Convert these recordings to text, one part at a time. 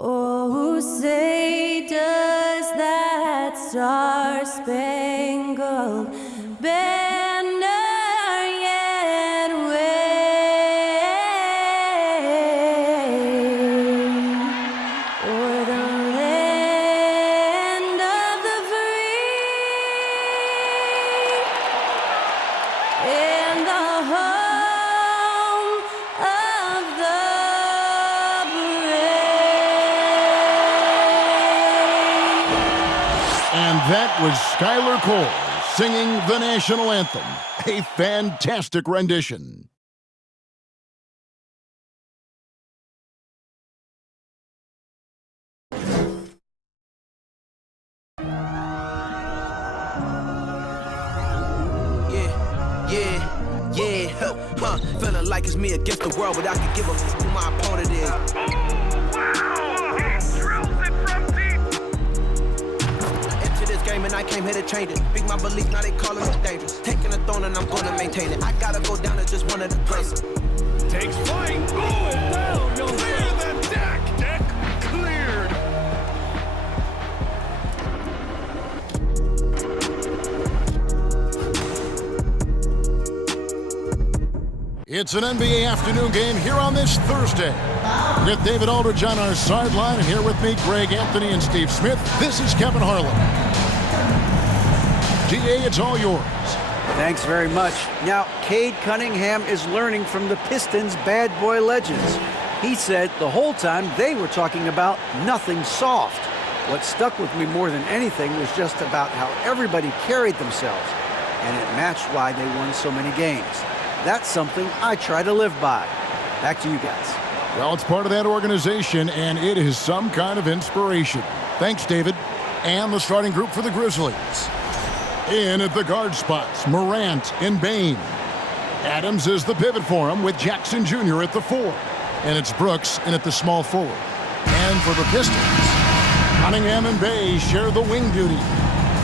Oh, say does that star-spangled banner yet wave o'er the land of the free and the home of the And that was Skylar Cole singing the national anthem. A fantastic rendition. Feeling like it's me against the world, but I can give a f who my opponent is. And I came here to change it. Big my belief, now they calling me dangerous. Taking a throne and I'm gonna maintain it. I gotta go down as just one of the greatest. Takes flight, going down. You'll clear the deck. Deck cleared. It's an NBA afternoon game here on this Thursday. With David Aldridge on our sideline, and here with me, Greg Anthony and Steve Smith. This is Kevin Harlan. DA, it's all yours. Thanks very much. Now, Cade Cunningham is learning from the Pistons' bad boy legends. He said the whole time they were talking about nothing soft. What stuck with me more than anything was just about how everybody carried themselves, and it matched why they won so many games. That's something I try to live by. Back to you guys. Well, it's part of that organization, and it is some kind of inspiration. Thanks, David. And the starting group for the Grizzlies. In at the guard spots, Morant and Bane. Adams is the pivot for him with Jackson Jr. at the 4. And it's Brooks in at the small forward. And for the Pistons, Cunningham and Bay share the wing duty.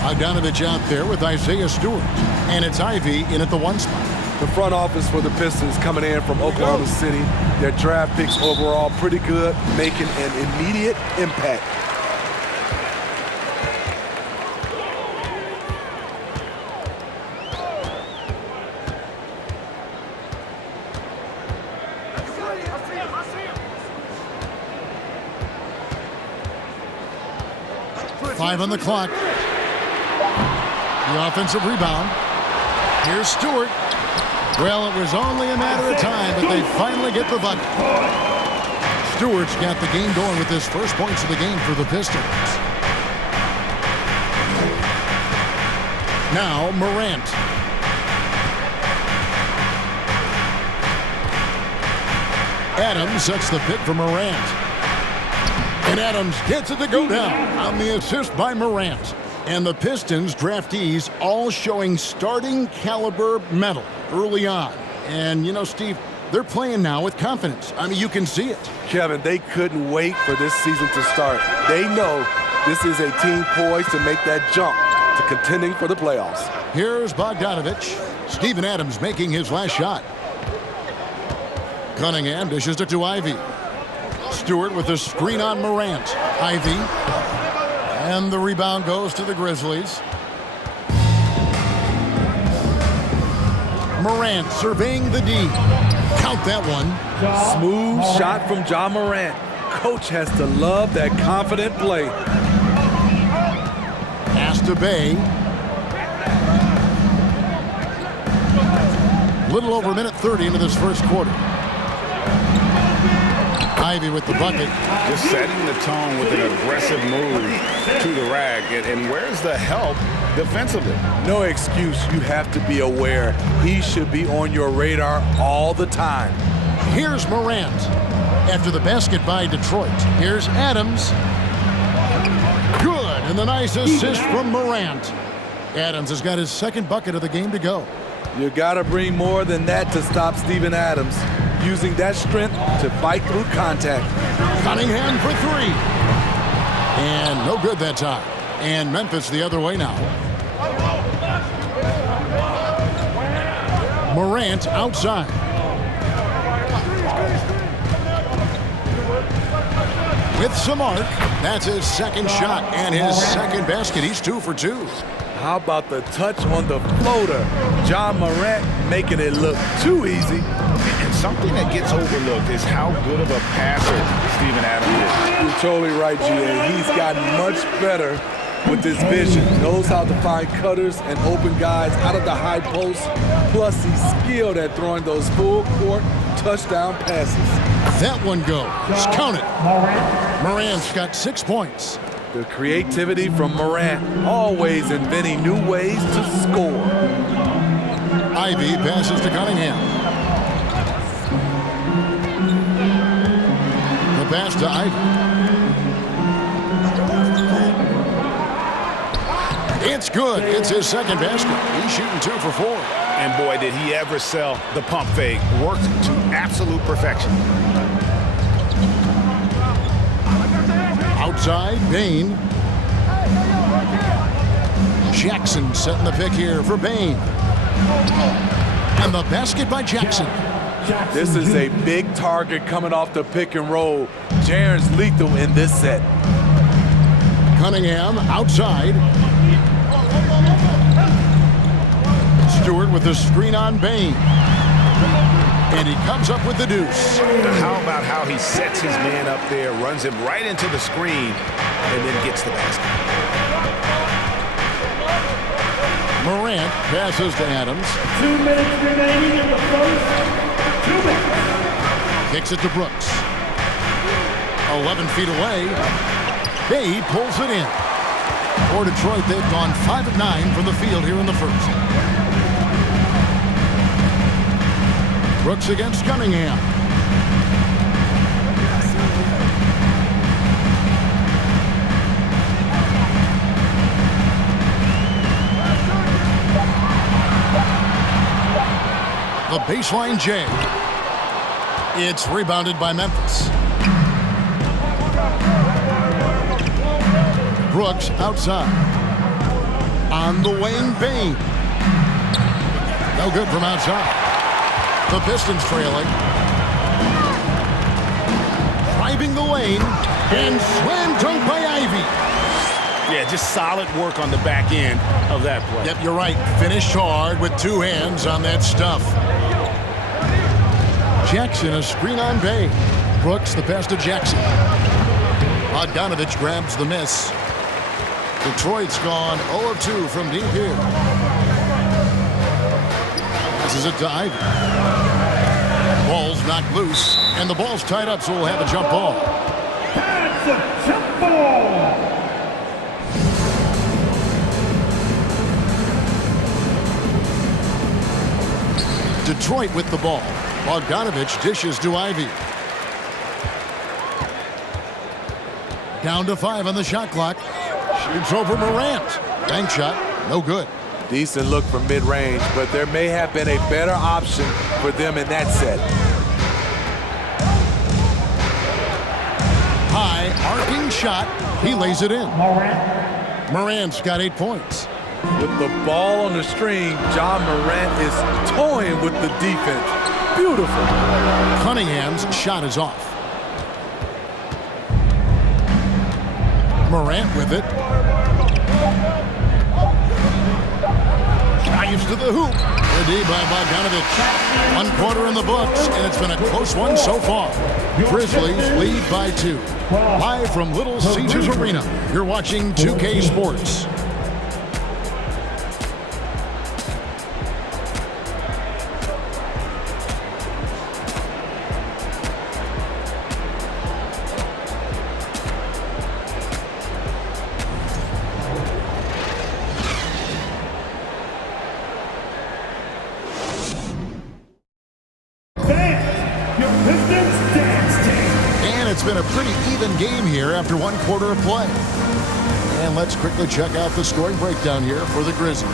Bogdanovich out there with Isaiah Stewart. And it's Ivy in at the 1 spot. The front office for the Pistons coming in from Oklahoma City. Their draft picks overall pretty good, making an immediate impact. Five on the clock. The offensive rebound. Here's Stewart. Well, it was only a matter of time, but they finally get the bucket. Stewart's got the game going with his first points of the game for the Pistons. Now, Morant. Adams sets the pick for Morant. And Adams gets it to go down on the assist by Morant. And the Pistons draftees all showing starting caliber metal early on. And, you know, Steve, they're playing now with confidence. I mean, you can see it. Kevin, they couldn't wait for this season to start. They know this is a team poised to make that jump to contending for the playoffs. Here's Bogdanovich. Steven Adams making his last shot. Cunningham dishes it to Ivy. Stewart with a screen on Morant. Ivy. And the rebound goes to the Grizzlies. Morant surveying the D. Count that one. Smooth shot from Ja Morant. Coach has to love that confident play. Pass to Bay. Little over a minute 30 into this first quarter. Ivy with the bucket. Just setting the tone with an aggressive move to the rag. And where's the help defensively? No excuse. You have to be aware. He should be on your radar all the time. Here's Morant. After the basket by Detroit. Here's Adams. Good. And the nice assist from Morant. Adams has got his second bucket of the game to go. You got to bring more than that to stop Steven Adams. Using that strength to fight through contact. Cunningham for 3. And no good that time. And Memphis the other way now. Morant outside. with some arc. That's his second shot and his second basket. He's 2 for 2. How about the touch on the floater? John Morant making it look too easy. And something that gets overlooked is how good of a passer Steven Adams is. You're totally right, GA. He's gotten much better with his vision. Knows how to find cutters and open guys out of the high post. Plus, he's skilled at throwing those full-court touchdown passes. That one goes. Count it. Morant's got 6 points. The creativity from Morant, always inventing new ways to score. Ivy passes to Cunningham. The pass to Ivy. It's good. It's his second basket. He's shooting 2 for 4. And boy, did he ever sell the pump fake. Worked to absolute perfection. Outside, Bain. Jackson setting the pick here for Bain. And the basket by Jackson. This is a big target coming off the pick and roll. Jaren's lethal in this set. Cunningham outside. Stewart with the screen on Bain. And he comes up with the deuce. How about how he sets his man up there, runs him right into the screen, and then gets the basket. Morant passes to Adams. 2 minutes remaining in the first. 2 minutes. Kicks it to Brooks. 11 feet away. Bay pulls it in. For Detroit, they've gone 5 of 9 from the field here in the first. Brooks against Cunningham. The baseline J. It's rebounded by Memphis. Brooks outside. On the wing, Bain. No good from outside. The Pistons trailing. Driving the lane. And slam dunk by Ivy. Yeah, just solid work on the back end of that play. Yep, you're right. Finished hard with 2 hands on that stuff. Jackson, a screen on Bay. Brooks, the pass to Jackson. Bogdanovich grabs the miss. Detroit's gone 0 of 2 from deep here. Passes it to Ivy. Ball's knocked loose, and the ball's tied up, so we'll have a jump ball. That's a jump ball. Detroit with the ball. Bogdanovich dishes to Ivy. Down to 5 on the shot clock. Shoots over Morant. Bank shot, no good. Decent look from mid-range, but there may have been a better option for them in that set. High, arcing shot. He lays it in. Morant's got 8 points. With the ball on the string, John Morant is toying with the defense. Beautiful. Cunningham's shot is off. Morant with it. Drives to the hoop. The D by Bogdanovich. 1 quarter in the books, and it's been a close one so far. Grizzlies lead by 2. Live from Little Caesars Arena, you're watching 2K Sports. It's been a pretty even game here after 1 quarter of play. And let's quickly check out the scoring breakdown here for the Grizzlies.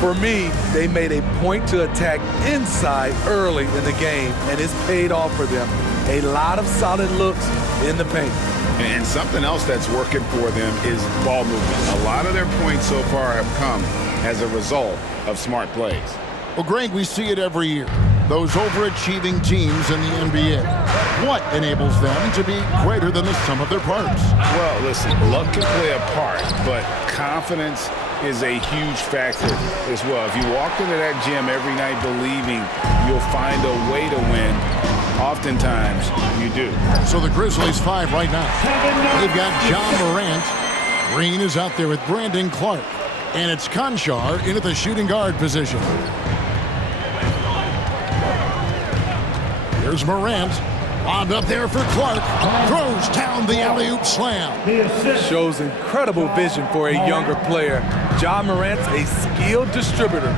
For me, they made a point to attack inside early in the game, and it's paid off for them. A lot of solid looks in the paint. And something else that's working for them is ball movement. A lot of their points so far have come as a result of smart plays. Well, Greg, we see it every year. those overachieving teams in the NBA? What enables them to be greater than the sum of their parts? Well, listen, luck can play a part, but confidence is a huge factor as well. If you walk into that gym every night believing you'll find a way to win, oftentimes you do. So the Grizzlies 5 right now. They've got John Morant. Green is out there with Brandon Clark. And it's Conchar into the shooting guard position. Here's Morant. Lobbed up there for Clark. Throws down the alley-oop slam. Shows incredible vision for a younger player. John Morant's a skilled distributor.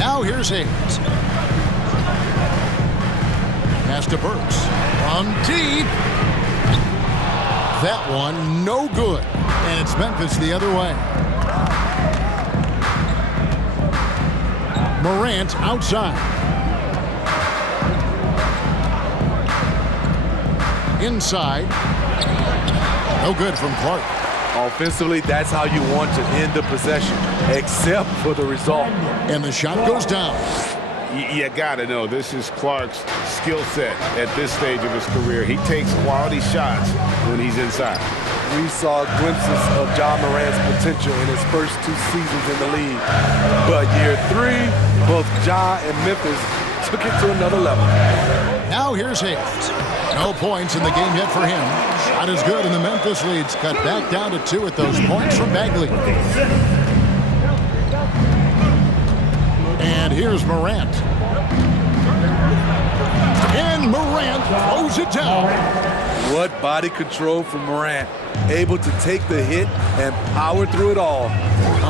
Now here's Hayes. Pass to Burks. From deep. That one no good. And it's Memphis the other way. Morant outside. Inside. No good from Clark. Offensively, that's how you want to end the possession, except for the result. And the shot goes down. You got to know, this is Clark's skill set at this stage of his career. He takes quality shots when he's inside. We saw glimpses of John Morant's potential in his first 2 seasons in the league. But year 3, both Ja and Memphis took it to another level. Now here's Hayes. No points in the game yet for him. Shot is good, and the Memphis lead's cut back down to 2 at those points from Bagley. And here's Morant. And Morant throws it down. What body control from Morant. Able to take the hit and power through it all.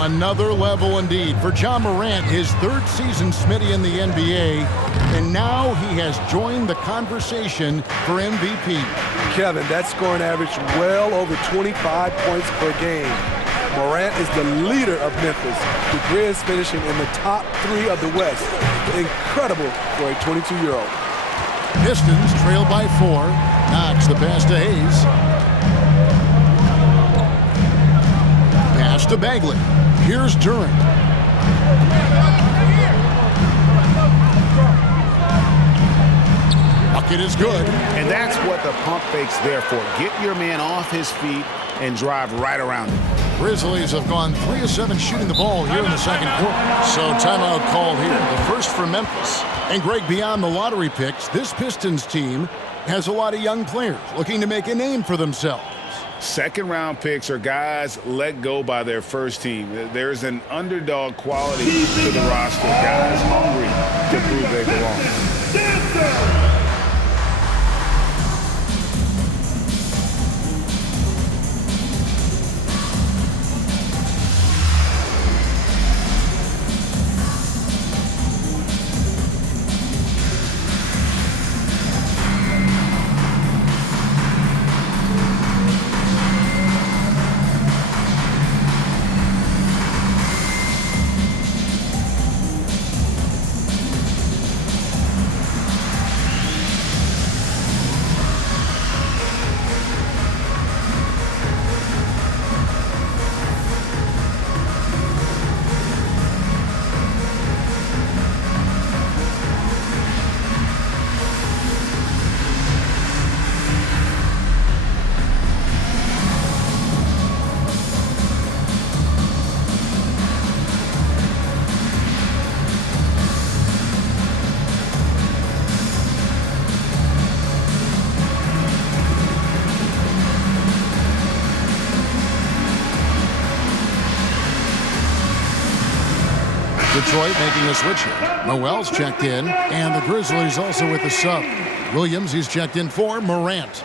Another level indeed for John Morant, his 3rd season Smitty in the NBA, and now he has joined the conversation for MVP. Kevin, that scoring average well over 25 points per game. Morant is the leader of Memphis. The Grizz finishing in the top 3 of the West. Incredible for a 22-year-old. Pistons trail by 4. Knocks the pass to Hayes. Pass to Bagley. Here's Duran. Bucket is good. And that's what the pump fake's there for. Get your man off his feet and drive right around him. Grizzlies have gone 3 of 7 shooting the ball here in the second quarter. So timeout called here. The first for Memphis. And Greg, beyond the lottery picks, this Pistons team has a lot of young players looking to make a name for themselves. Second-round picks are guys let go by their first team. There's an underdog quality to the roster. Guys hungry to prove they belong. Detroit making a switch here. Noel's checked in, and the Grizzlies also with the sub. Williams, he's checked in for Morant.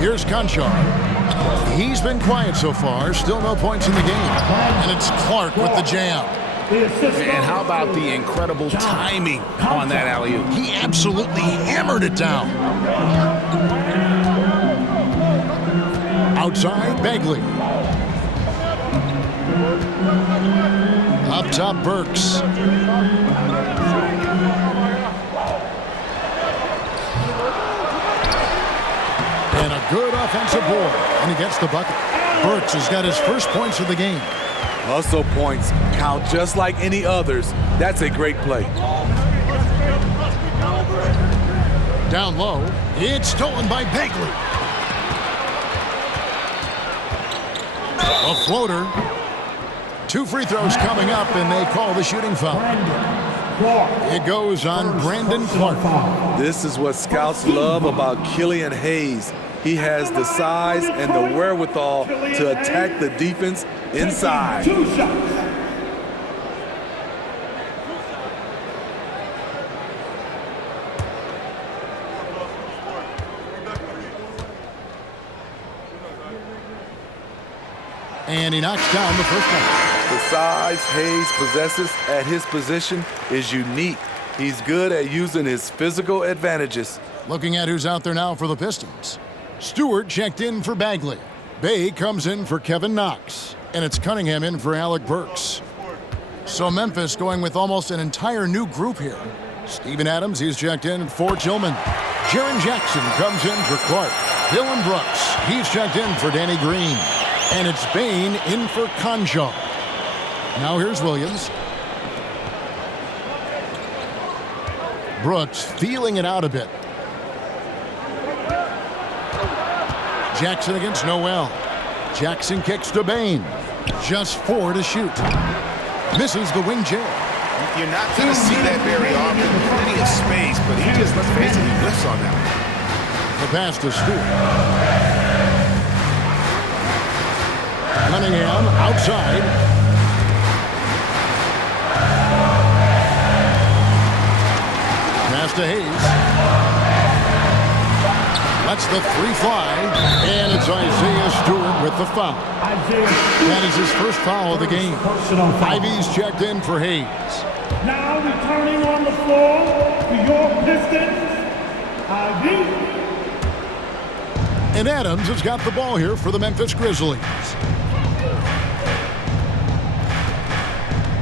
Here's Conchar. He's been quiet so far. Still no points in the game. And it's Clark with the jam. And how about the incredible timing on that alley-oop? He absolutely hammered it down. Outside, Bagley. Up top, Burks. And a good offensive board. And he gets the bucket. Burks has got his first points of the game. Hustle points count just like any others. That's a great play. Down low, it's stolen by Bagley. A floater. 2 free throws coming up, and they call the shooting foul. It goes on Brandon Clark. This is what scouts love about Killian Hayes. He has the size and the wherewithal to attack the defense inside. And he knocks down the first one. The size Hayes possesses at his position is unique. He's good at using his physical advantages. Looking at who's out there now for the Pistons. Stewart checked in for Bagley. Bay comes in for Kevin Knox. And it's Cunningham in for Alec Burks. So Memphis going with almost an entire new group here. Steven Adams, he's checked in for Tillman. Jaren Jackson comes in for Clark. Dylan Brooks, he's checked in for Danny Green. And it's Bain in for Conjo. Now here's Williams. Brooks feeling it out a bit. Jackson against Noel. Jackson kicks to Bain. Just 4 to shoot. Misses the wing J. You're not going to see that very often. Plenty of space, but he just, let's face it, he whiffs on that. The pass to Stewart. Cunningham outside. Pass to Hayes. Lets the 3 fly. And it's Isaiah Stewart with the foul. That is his first foul of the game. Ivy's checked in for Hayes. Now returning on the floor for your Pistons, Ivy. And Adams has got the ball here for the Memphis Grizzlies.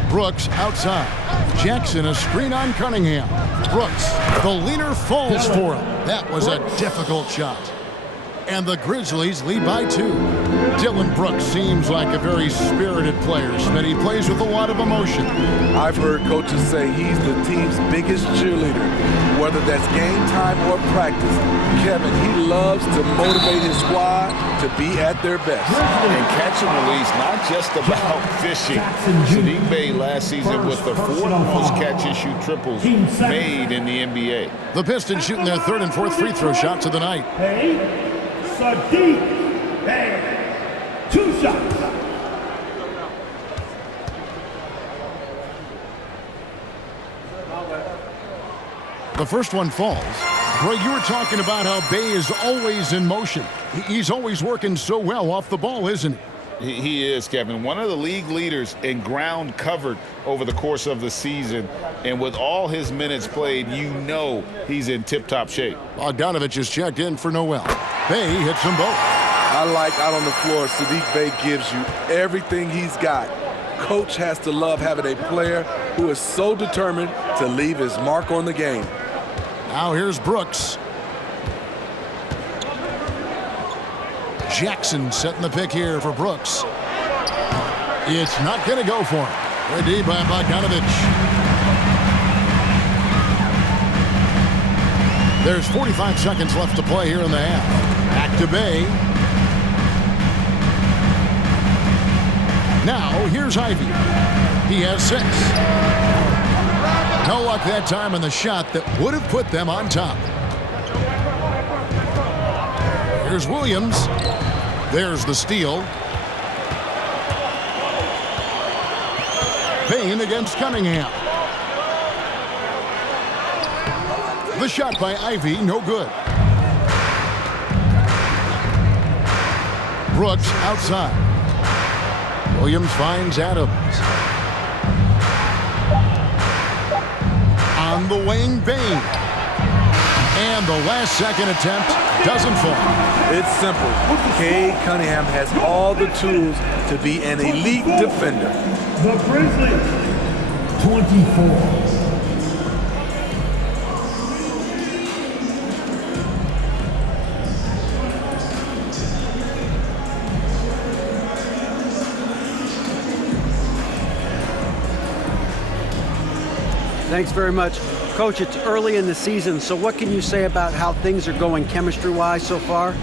Brooks outside. Jackson a screen on Cunningham. Brooks, the leaner falls for him. That was a difficult shot. And the Grizzlies lead by 2. Dylan Brooks seems like a very spirited player, but he plays with a lot of emotion. I've heard coaches say he's the team's biggest cheerleader, whether that's game time or practice. Kevin, he loves to motivate his squad to be at their best. And catch and release, not just about fishing. Sadiq Bey last season with the 4th most catch-and-shoot triples made in the NBA. The Pistons shooting their 3rd and 4th free throw shots of the night. Hey, Sadiq, hey, 2 shots. The first one falls. Greg, you were talking about how Bay is always in motion. He's always working so well off the ball, isn't he? He is, Kevin. One of the league leaders in ground covered over the course of the season. And with all his minutes played, you know he's in tip-top shape. Bogdanovich is checked in for Noel. Bay hits them both. I like out on the floor, Sadiq Bey gives you everything he's got. Coach has to love having a player who is so determined to leave his mark on the game. Now here's Brooks. Jackson setting the pick here for Brooks. It's not going to go for him. Ready by Bogdanovich. There's 45 seconds left to play here in the half. Back to Bay. Now here's Ivy. He has 6. No luck that time on the shot that would have put them on top. Here's Williams. There's the steal. Bain against Cunningham. The shot by Ivy, no good. Brooks outside. Williams finds Adams. the wing, Bain. And the last-second attempt doesn't fall. It's simple. Cade Cunningham has all the tools to be an elite defender. The Grizzlies, 24. Thanks very much. Coach, it's early in the season, so what can you say about how things are going chemistry-wise so far?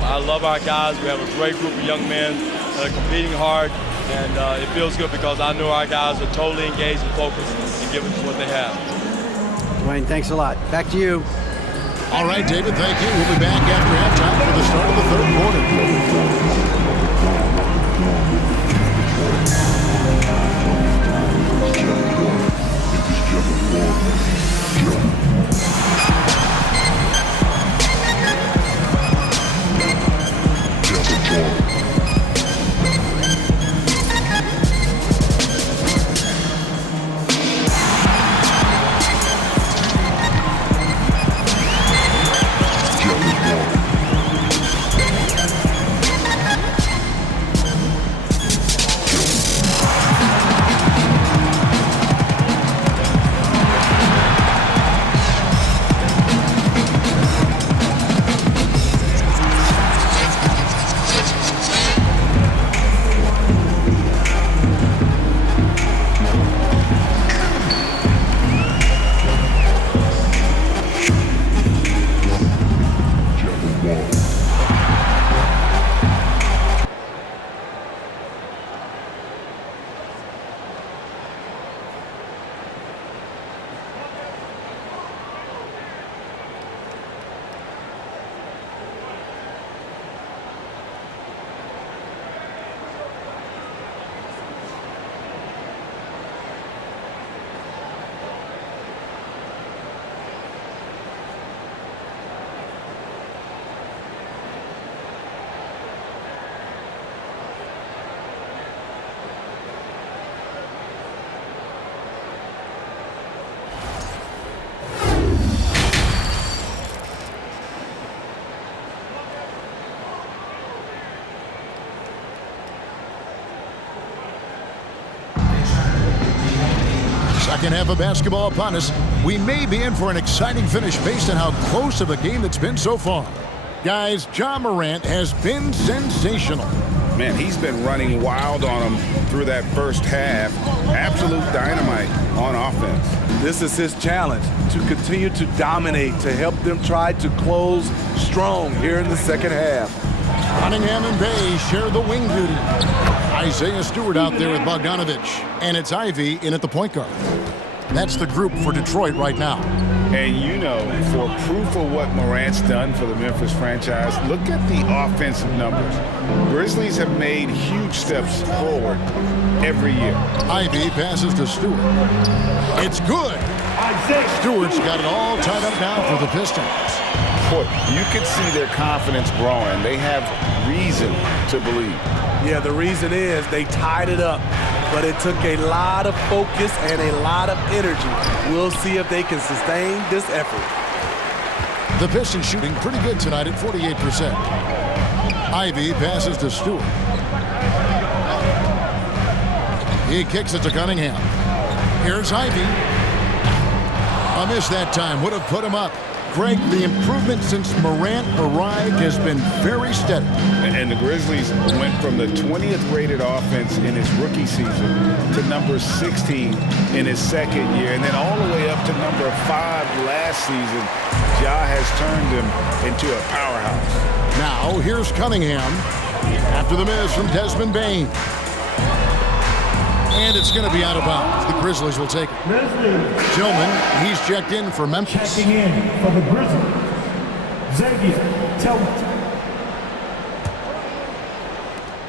I love our guys. We have a great group of young men that are competing hard, and it feels good because I know our guys are totally engaged and focused and giving us what they have. Dwayne, thanks a lot. Back to you. All right, David, thank you. We'll be back after halftime for the start of the third quarter. Second half of basketball upon us. We may be in for an exciting finish based on how close of a game it's been so far. Guys, Ja Morant has been sensational. Man, he's been running wild on them through that first half. Absolute dynamite on offense. This is his challenge, to continue to dominate, to help them try to close strong here in the second half. Cunningham and Bay share the wing duty. Isaiah Stewart out there with Bogdanovich. And it's Ivy in at the point guard. That's the group for Detroit right now. And you know, for proof of what Morant's done for the Memphis franchise, look at the offensive numbers. Grizzlies have made huge steps forward every year. Ivy passes to Stewart. It's good. Stewart's got it all tied up now for the Pistons. Boy, you can see their confidence growing. They have reason to believe. Yeah, the reason is they tied it up, but it took a lot of focus and a lot of energy. We'll see if they can sustain this effort. The Pistons shooting pretty good tonight at 48%. Ivy passes to Stewart. He kicks it to Cunningham. Here's Ivy. A miss that time. Would have put him up. Greg, the improvement since Morant arrived has been very steady. And the Grizzlies went from the 20th rated offense in his rookie season to number 16 in his second year, and then all the way up to number 5 last season. Ja has turned him into a powerhouse. Now, here's Cunningham after the miss from Desmond Bain. And it's going to be out of bounds. The Grizzlies will take it. Tillman, he's checked in for Memphis. Checking in for the Grizzlies, Xavier Tillman.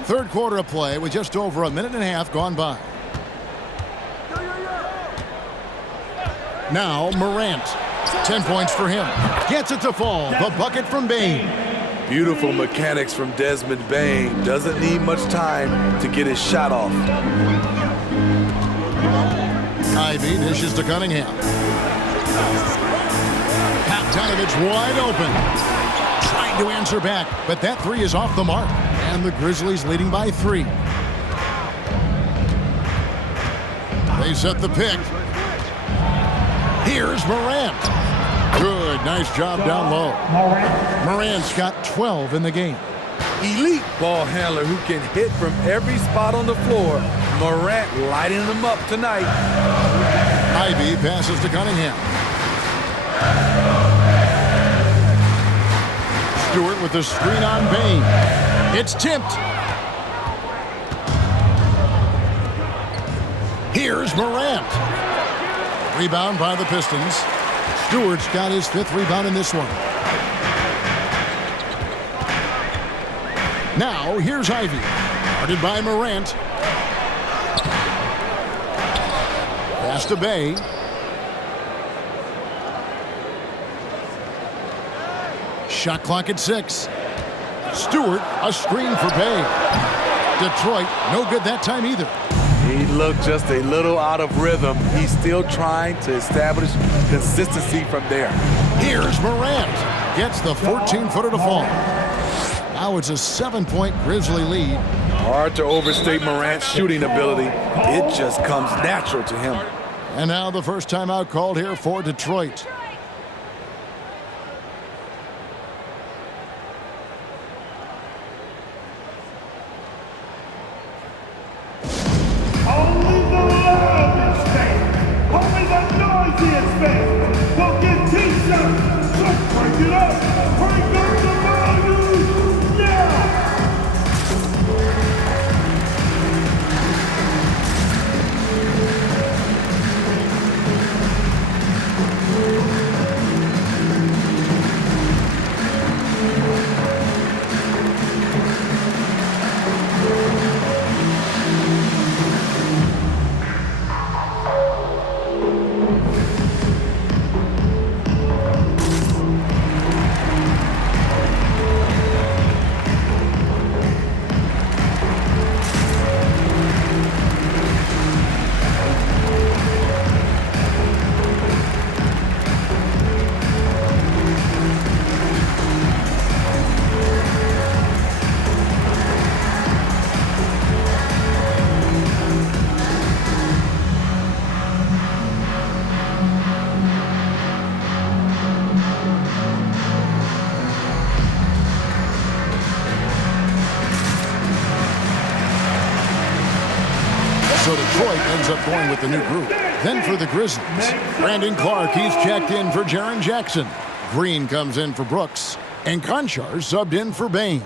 Third quarter of play with just over a minute and a half gone by. Now Morant. 10 points for him. Gets it to fall. The bucket from Bain. Beautiful mechanics from Desmond Bain. Doesn't need much time to get his shot off. Ivy dishes to Cunningham. Bogdanovich wide open. Trying to answer back, but that three is off the mark. And the Grizzlies leading by 3. They set the pick. Here's Morant. Good, nice job down low. Morant's got 12 in the game. Elite ball handler who can hit from every spot on the floor. Morant lighting them up tonight. Ivy passes to Cunningham. Stewart with the screen on Bain. It's tipped. Here's Morant. Rebound by the Pistons. Stewart's got his 5th rebound in this one. Now, here's Ivy. Guarded by Morant. Pass to Bay. Shot clock at 6. Stewart, a screen for Bay. Detroit, no good that time either. He looked just a little out of rhythm. He's still trying to establish consistency from there. Here's Morant. Gets the 14-footer to fall. Now it's a 7-point Grizzly lead. Hard to overstate Morant's shooting ability. It just comes natural to him. And now the first timeout called here for Detroit. Only the loudest fan, only the noisiest fan will get T-shirts. So crank it up the volume now. So Detroit ends up going with the new group. Then for the Grizzlies, Brandon Clark, he's checked in for Jaren Jackson. Green comes in for Brooks. And Conchar subbed in for Bain.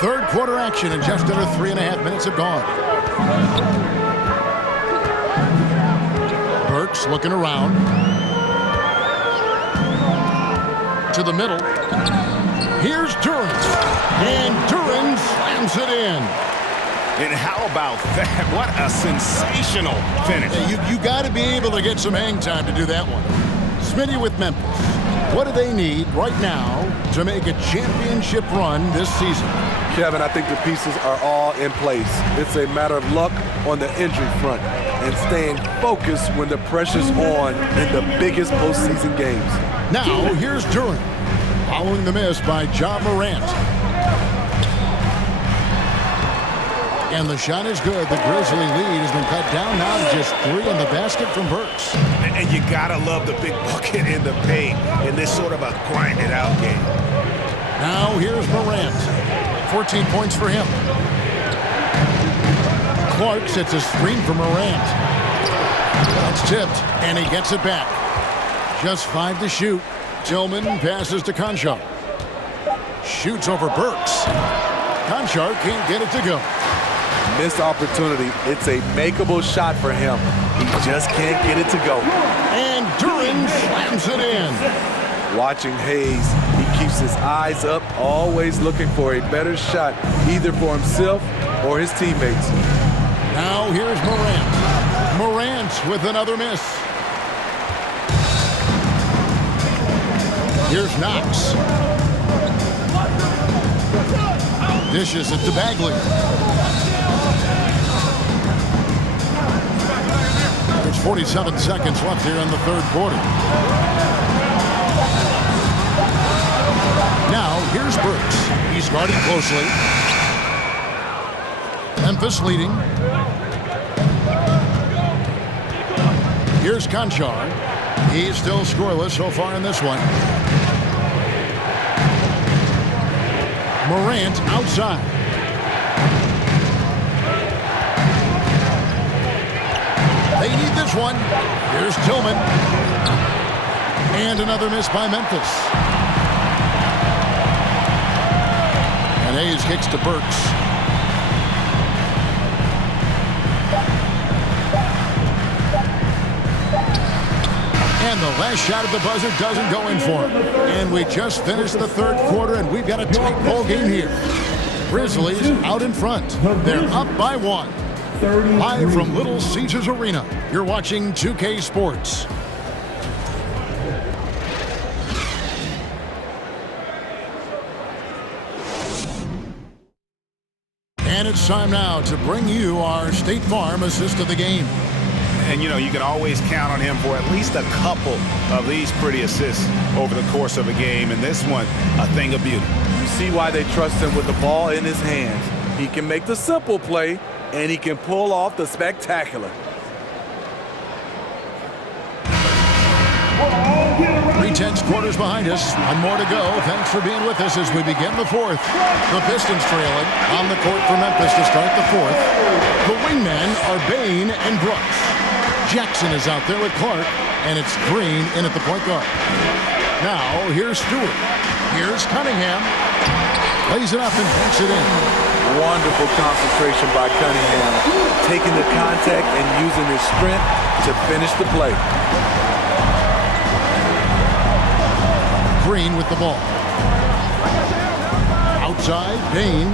Third quarter action and just under 3.5 minutes have gone. Burks looking around. To the middle. Here's Durant. And Durant slams it in. And how about that? What a sensational finish. Hey, you got to be able to get some hang time to do that one. Smitty with Memphis. What do they need right now to make a championship run this season? Kevin, I think the pieces are all in place. It's a matter of luck on the injury front and staying focused when the pressure's on in the biggest postseason games. Now, here's Durant, following the miss by Ja Morant. And the shot is good. The Grizzly lead has been cut down now to just 3 in the basket from Burks. And you gotta love the big bucket in the paint in this sort of a grinded-out game. Now, here's Morant. 14 points for him. Clark sets a screen for Morant. That's tipped, and he gets it back. Just 5 to shoot. Tillman passes to Conchar. Shoots over Burks. Conchar can't get it to go. Missed opportunity. It's a makeable shot for him. He just can't get it to go. And Durant Bain slams it in. Watching Hayes, he keeps his eyes up, always looking for a better shot, either for himself or his teammates. Now here's Morant. Morant with another miss. Here's Knox. Dishes it to Bagley. There's 47 seconds left here in the third quarter. Now, here's Brooks. He's guarded closely. Memphis leading. Here's Conchar. He's still scoreless so far in this one. Morant outside. They need this one. Here's Tillman. And another miss by Memphis. And Hayes kicks to Burks. And the last shot at the buzzer doesn't go in for him. And we just finished the third quarter, and we've got a tight ball game here. Grizzlies out in front. They're up by 1. Live from Little Caesars Arena, you're watching 2K Sports. And it's time now to bring you our State Farm assist of the game. And, you know, you can always count on him for at least a couple of these pretty assists over the course of a game. And this one, a thing of beauty. You see why they trust him with the ball in his hands. He can make the simple play, and he can pull off the spectacular. 3/10 quarters behind us. One more to go. Thanks for being with us as we begin the fourth. The Pistons trailing on the court for Memphis to start the fourth. The wingmen are Bain and Brooks. Jackson is out there with Clark, and it's Green in at the point guard. Now, here's Stewart. Here's Cunningham. Lays it up and banks it in. Wonderful concentration by Cunningham, taking the contact and using his strength to finish the play. Green with the ball. Outside, Bain.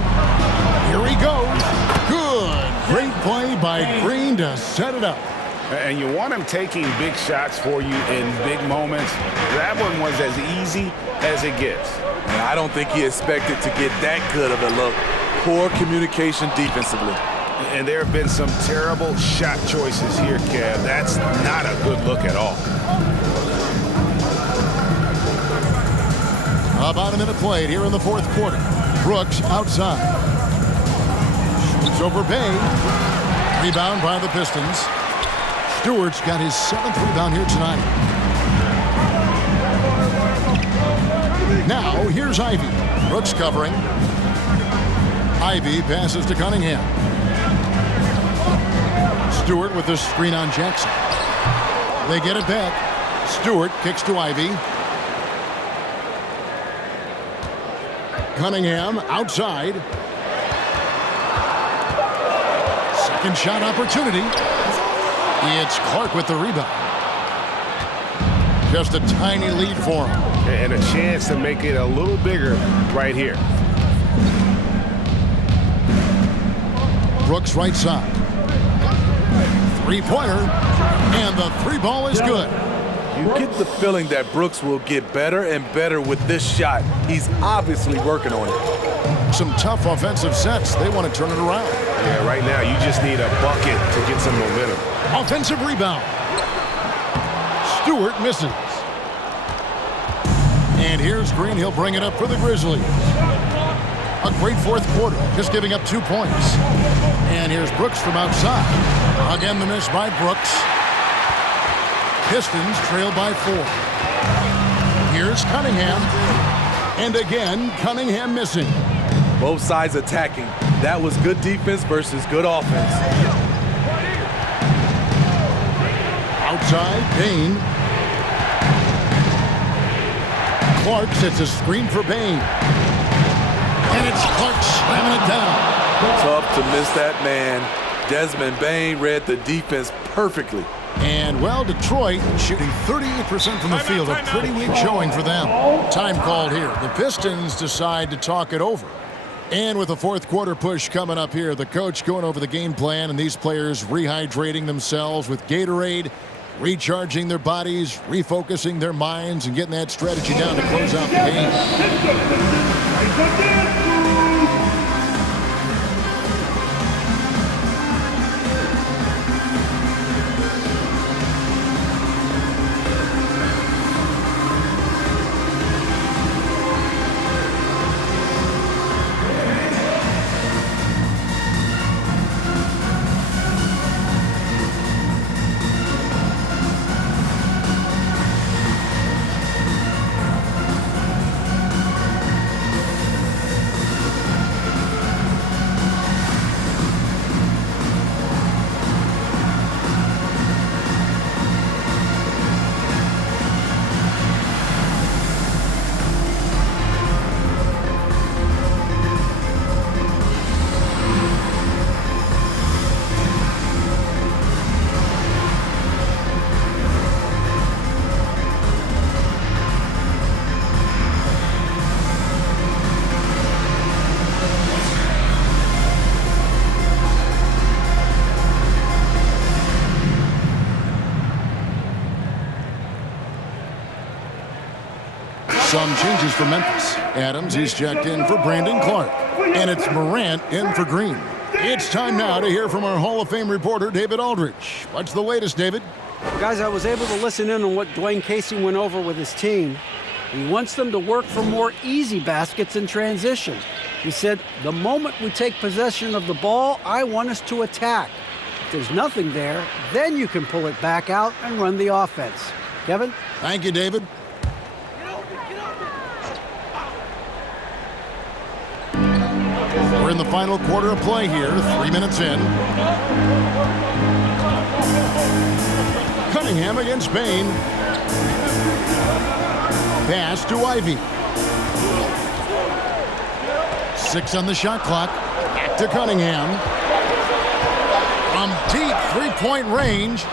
Here he goes. Good. Great play by Green to set it up. And you want him taking big shots for you in big moments. That one was as easy as it gets. And I don't think he expected to get that good of a look. Poor communication defensively. And there have been some terrible shot choices here, Kev. That's not a good look at all. About a minute played here in the fourth quarter. Brooks outside. Shoots over Bay. Rebound by the Pistons. Stewart's got his 7th rebound here tonight. Now, here's Ivy. Brooks covering. Ivy passes to Cunningham. Stewart with the screen on Jackson. They get it back. Stewart kicks to Ivy. Cunningham outside. Second shot opportunity. It's Clark with the rebound. Just a tiny lead for him. And a chance to make it a little bigger right here. Brooks right side. Three-pointer. And the three ball is good. You get the feeling that Brooks will get better and better with this shot. He's obviously working on it. Some tough offensive sets. They want to turn it around. Yeah, right now you just need a bucket to get some momentum. Offensive rebound. Stewart misses. And here's Green. He'll bring it up for the Grizzlies. A great fourth quarter, just giving up 2 points. And here's Brooks from outside. Again, the miss by Brooks. Pistons trail by 4. Here's Cunningham. And again, Cunningham missing. Both sides attacking. That was good defense versus good offense. Outside, Bain. Clark sets a screen for Bain. And it's Clark slamming it down. Tough to miss that man. Desmond Bain read the defense perfectly. And, well, Detroit shooting 38% from the field. A pretty weak showing for them. Time called here. The Pistons decide to talk it over. And with the fourth quarter push coming up here, the coach going over the game plan and these players rehydrating themselves with Gatorade, recharging their bodies, refocusing their minds, and getting that strategy down to close out the game. Some changes for Memphis. Adams, he's checked in for Brandon Clark. And it's Morant in for Green. It's time now to hear from our Hall of Fame reporter, David Aldrich. What's the latest, David? Guys, I was able to listen in on what Dwayne Casey went over with his team. He wants them to work for more easy baskets in transition. He said, the moment we take possession of the ball, I want us to attack. If there's nothing there, then you can pull it back out and run the offense. Kevin? Thank you, David. We're in the final quarter of play here, 3 minutes in. Cunningham against Bain. Pass to Ivy. 6 on the shot clock. Back to Cunningham. From deep three-point range.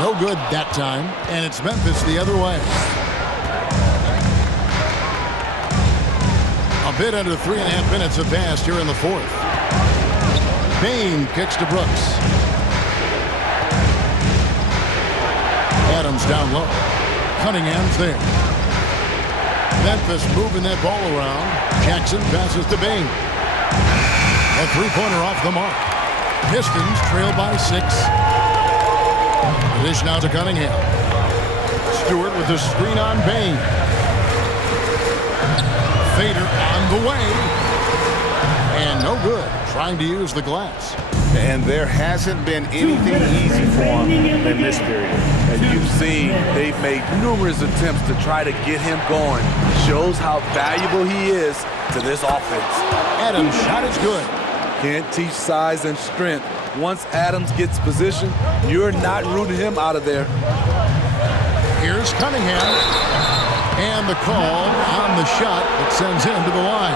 No good that time. And it's Memphis the other way. A bit under 3.5 minutes have passed here in the fourth. Bain kicks to Brooks. Adams down low. Cunningham's there. Memphis moving that ball around. Jackson passes to Bain. A three-pointer off the mark. Pistons trail by 6. The dish now to Cunningham. Stewart with the screen on Bain. Fader on the way. And no good. Trying to use the glass. And there hasn't been anything easy for him in this period. And you've seen they've made numerous attempts to try to get him going. Shows how valuable he is to this offense. Adams' shot is good. Can't teach size and strength. Once Adams gets position, you're not rooting him out of there. Here's Cunningham. And the call on the shot that sends him to the line.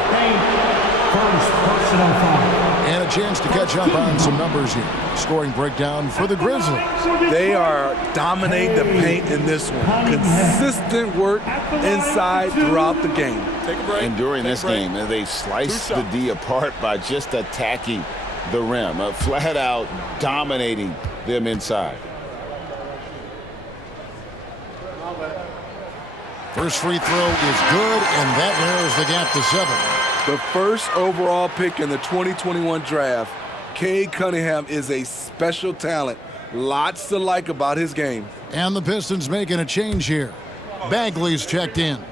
First personal foul. And a chance to catch up on some numbers here. Scoring breakdown for the Grizzlies. They are dominating the paint in this one. Consistent work inside throughout the game. Take a break. And during this game, they sliced the D apart by just attacking the rim. Flat out dominating them inside. First free throw is good, and that narrows the gap to 7. The first overall pick in the 2021 draft, Cade Cunningham is a special talent. Lots to like about his game. And the Pistons making a change here. Bagley's checked in.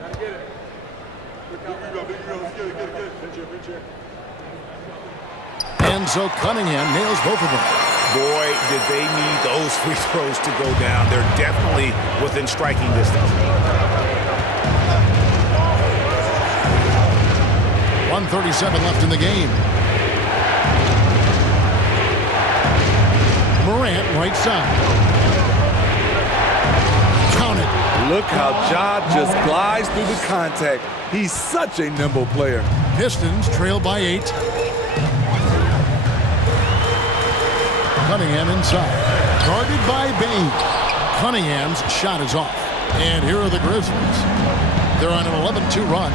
And so Cunningham nails both of them. Boy, did they need those free throws to go down. They're definitely within striking distance. 1:37 left in the game. Morant right side. Count it. Look how Ja just glides through the contact. He's such a nimble player. Pistons trail by 8. Cunningham inside. Guarded by Bain. Cunningham's shot is off. And here are the Grizzlies. They're on an 11-2 run.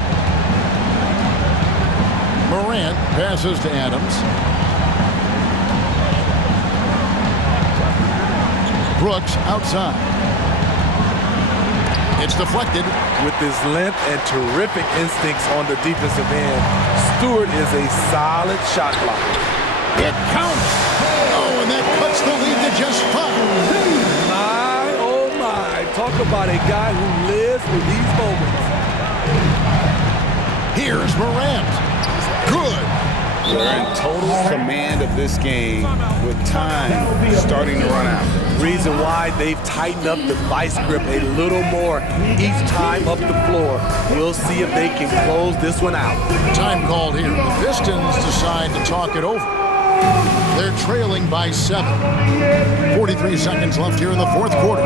Morant passes to Adams. Brooks outside. It's deflected. With his length and terrific instincts on the defensive end, Stewart is a solid shot blocker. It counts. Oh, and that cuts the lead to just 5. My, oh my. Talk about a guy who lives for these moments. Here's Morant. Good. They're in total command of this game with time starting to run out. Reason why they've tightened up the vice grip a little more each time up the floor. We'll see if they can close this one out. Time called here. The Pistons decide to talk it over. They're trailing by 7. 43 seconds left here in the fourth quarter.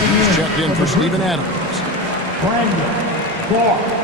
He's checked in for Steven Adams. Brandon Clark.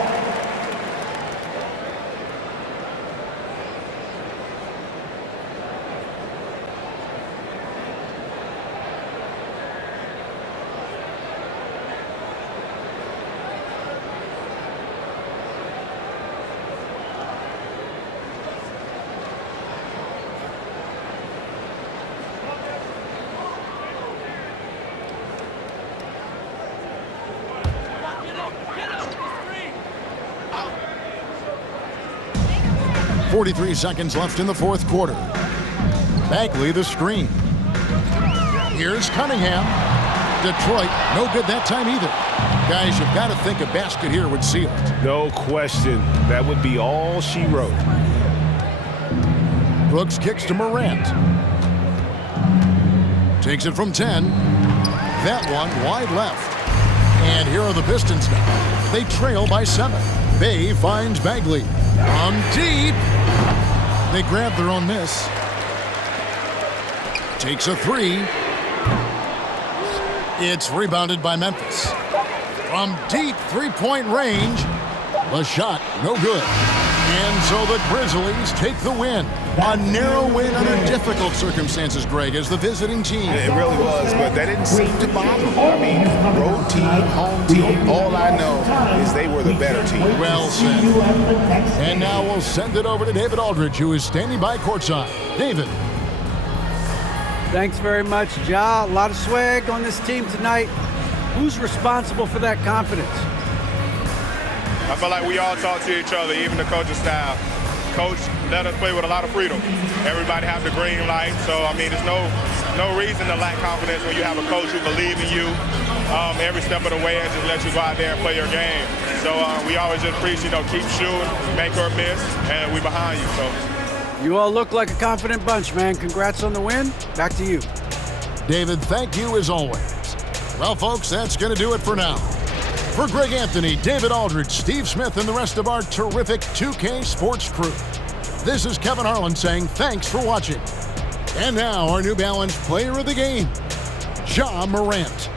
43 seconds left in the fourth quarter. Bagley the screen. Here's Cunningham. Detroit, no good that time either. Guys, you've got to think a basket here would seal it. No question. That would be all she wrote. Brooks kicks to Morant. Takes it from 10. That one wide left. And here are the Pistons now. They trail by 7. Bay finds Bagley. From deep. They grab their own miss. Takes a 3. It's rebounded by Memphis. From deep three-point range, the shot no good. And so the Grizzlies take the win. A narrow win under difficult circumstances, Greg, as the visiting team. It really was, but that didn't seem to bother them. I mean, road team, home team, all I know is they were the better team. Well said. And now we'll send it over to David Aldridge, who is standing by courtside. David. Thanks very much, Ja. A lot of swag on this team tonight. Who's responsible for that confidence? I feel like we all talk to each other, even the coaching staff. Coach let us play with a lot of freedom. Everybody have the green light, so I mean, there's no reason to lack confidence when you have a coach who believes in you every step of the way and just let you go out there and play your game. So we always just preach, keep shooting, make or miss, and we behind you. So. You all look like a confident bunch, man. Congrats on the win. Back to you. David, thank you as always. Well, folks, that's going to do it for now. For Greg Anthony, David Aldridge, Steve Smith, and the rest of our terrific 2K Sports crew, this is Kevin Harlan saying thanks for watching. And now our New Balance player of the game, Ja Morant.